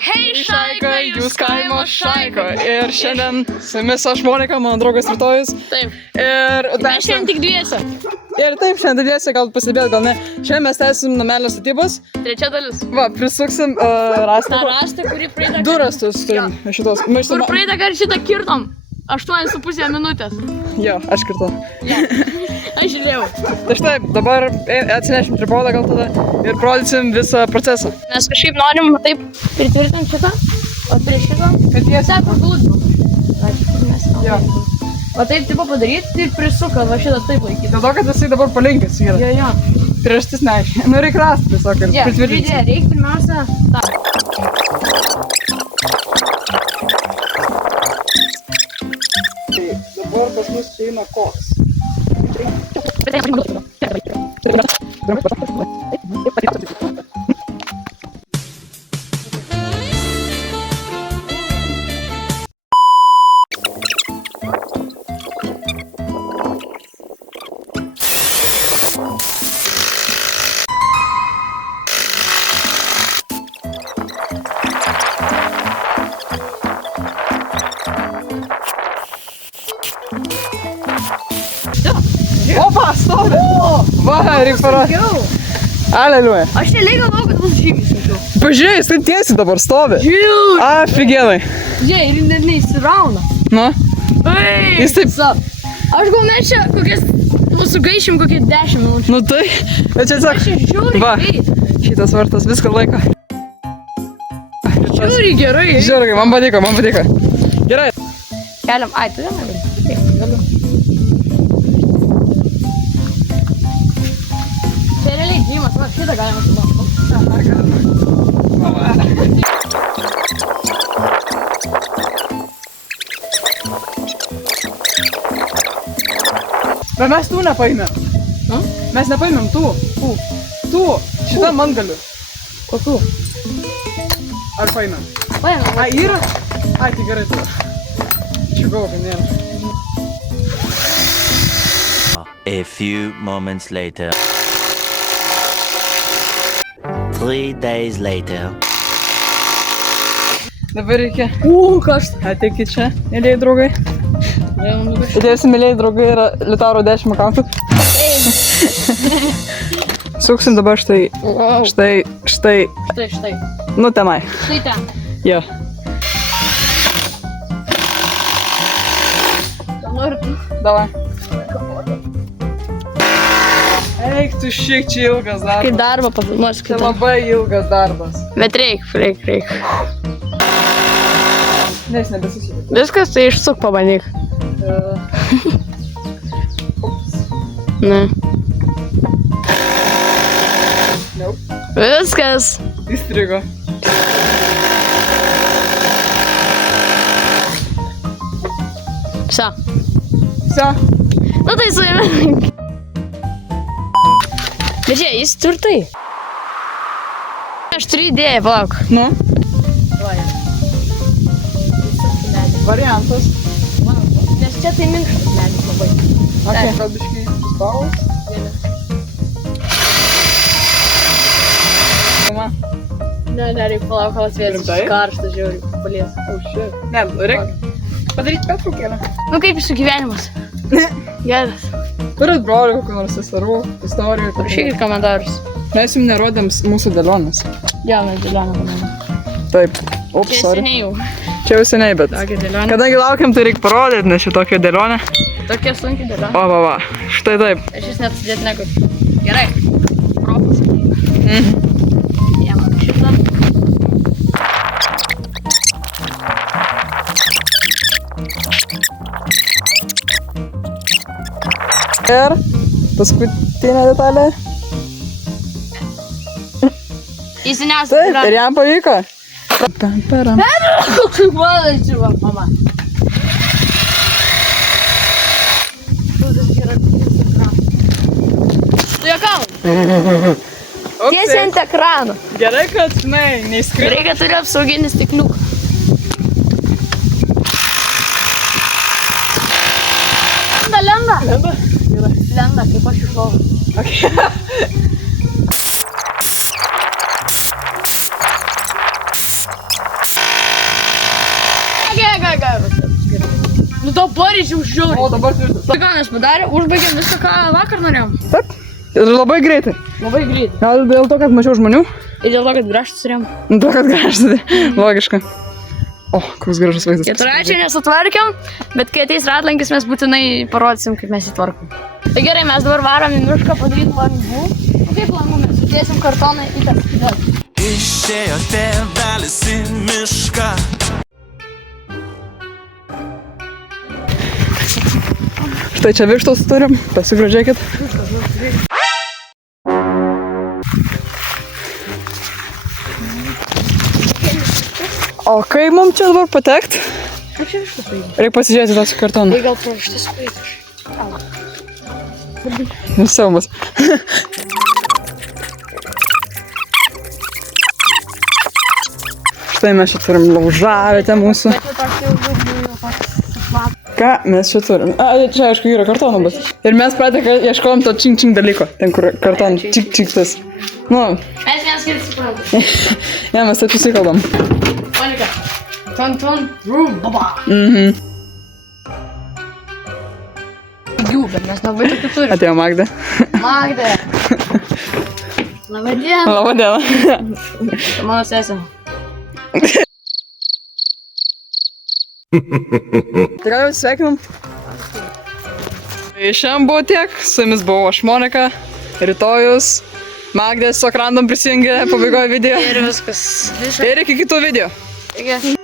Hei šaika, jūs kaimo šaika. Ir šiandien su jumis aš Monika, mano draugas Rytojus. Taip. Ir Mes šiandien tik dviese. Ir taip, šiandien dviese, gal pastebėt, gal ne. Šiandien mes tęsim namelio statybos. Trečia dalis. Va, prisuksim rastą. Ta rastą, kurį praeitą... Du rastus turim šitos. Kur praeitą kartą šitą kirtom. 8,5 minutės. Jo, aš kirtau. Aš žiūrėjau. Tai štai, dabar atsinešim tripodą gal tada ir parodysim visą procesą. Mes kažkaip norim taip pritvirtinti šitą, o prie šito... Kad jie Sako, glūdų. Jo. O taip tipo padaryti ir prisuka, va šitas taip laikyti. Dėl to, kad jisai dabar palinkęs yra. Jo. Priežastis neaiškiai. Nu, reikia rasti tiesiog ir pritvirtinti. Reikia pirmiausia... Ta. Dabar pas mus čia eina koks. Opa, stovi! Va, reikia parodyti. Aleliuja. Aš neliai galvoju, kad bus žymiai sunkiau. Pažiūrėjai, jis taip tiesiai dabar stovi. Žiūrėjau. Afigenai. Žiūrėjau, ir net neįsirauna. Nu? Jis taip... Aš gal mes čia kokias... Sugaišim kokie 10 minučių. Nu tai... Bet čia Aš čia žiūriai Va, greit. šitas vartas viską laiko. Žiūriai gerai. Žiūrėk, man patiko. Gerai. Keliam, ai, tu vieną gali? Taip, galiu. Čia realiai gymas, va, šitą galima sulaukti. Bet mes tų nepaėmėm. Mes nepaėmėm tų. Tų. Šitą man galiu. Kokių? Ar paėmėm? Paėmėm. Ai, yra? Ai, tai gerai tada. Čiugau, kad nėra. A few moments later. 3 days later. Dabar reikia. Kas? Ateikit čia, mėlėjai draugai. Įdėsim, mėlėjai draugai, yra Liutauro 10 akauntų. Suksim dabar štai. Wow. Štai. Štai. Nu, tenai. Štai ten. Jo. Noriu. Davai. Eik, tu šiek čia ilgas darbas. Kaip darbą pafilmuosiu Tai kitą. labai ilgas darbas. Bet reik. Nes nebesisukia. Viskas, tai išsuk pabandyk. Ne. Nope. Viskas. Įstrigo. Vsa. Nu tai suėmė. Bet žiūrėk, jis tvirtai. Aš turiu idėją, palauk. Nu? Variantas. Nes čia tai minkštas medis labai. Ok, gal biškai spaus. Ne, reikia palauk, kol atsvėsis. Rimtai? Karštas, žiūrėk, palies. Oh, shit. Ne, reikia padaryti pertraukėlę. Nu kaip jūsų gyvenimas? Geras. Turit brolių, kokių nors seserų, istorijų. Parašykit komentarus. Mes jums nerodėm mūsų dėlionės. Jo, mes dėlionę padarėm. Taip. Ups, Čia sorry. seniai jau. Čia jau seniai, bet... Tokia dėlionė. Kadangi laukiam, tai reikia parodyti, nes šitokia dėlionė. Tokia sunki dėlionė. Va. Štai taip. Aš jis net sudėti nekur. Gerai. Propas. Jam šitą. Ir paskutinė detalė. Įsinės. Taip, ir jam pavyko. Pam. Kaip mano čia, mama. Tu jokau. Tiesiai ant ekrano. Gerai, kad, žinai, neįskrido. Reikia turi apsauginį stikliuką. Lenda. Lenda, kaip aš iš lovos. Nu dabar jis jau žiūri. O dabar tvirtas. Tai ką mes padarė, užbaigėm viską, ką vakar norėjom. Taip. Ir labai greitai. Labai greit. Gal dėl to, kad mažiau žmonių? Ir dėl to, kad graštus turėjom. Dėl to, kad gražtai. Logiška. O, koks gražus vaizdas. Keturračiai nesutvarkėm, bet kai ateis ratlankis, mes būtinai parodysim, kaip mes įtvarkom. Tai gerai, mes dabar varom į mišką padaryti langų. O kaip langų mes sudėsim kartoną į tą skydėlį. Išėjo tėvelis į mišką. Štai čia vištos turim, pasigrožėkit. O kai mums čia dabar patekt? Kaip čia viškas paėdė? Reikia pasižiūrėti tą su kartonu. Tai gal praštis paėdė. Nes siaubas. Štai mes čia turim laužavietę mūsų. Bet jau toks jau buvo pats. Ką mes čia turim? A, čia aišku yra kartonų bus. Ir mes pradėk ieškojom to čing-čing dalyko. Ten kur karton čik-čik tas. Nu, Mes vienas kitas suprantam. ne, mes taip susikalbam. Monika. Ton, rum, baba. Jų, bet mes labai tokių turim. Atėjo Magda. Magda. Labadiena. Labą dieną. Mano sesė. Tai gal jau sveikinam? Tai šiandien buvo tiek. Su jumis buvau aš Monika. Rytojus. Magda su ekrandom prisijungė pabaigoje video. Ir viskas. Ir iki kitų video. Taigi.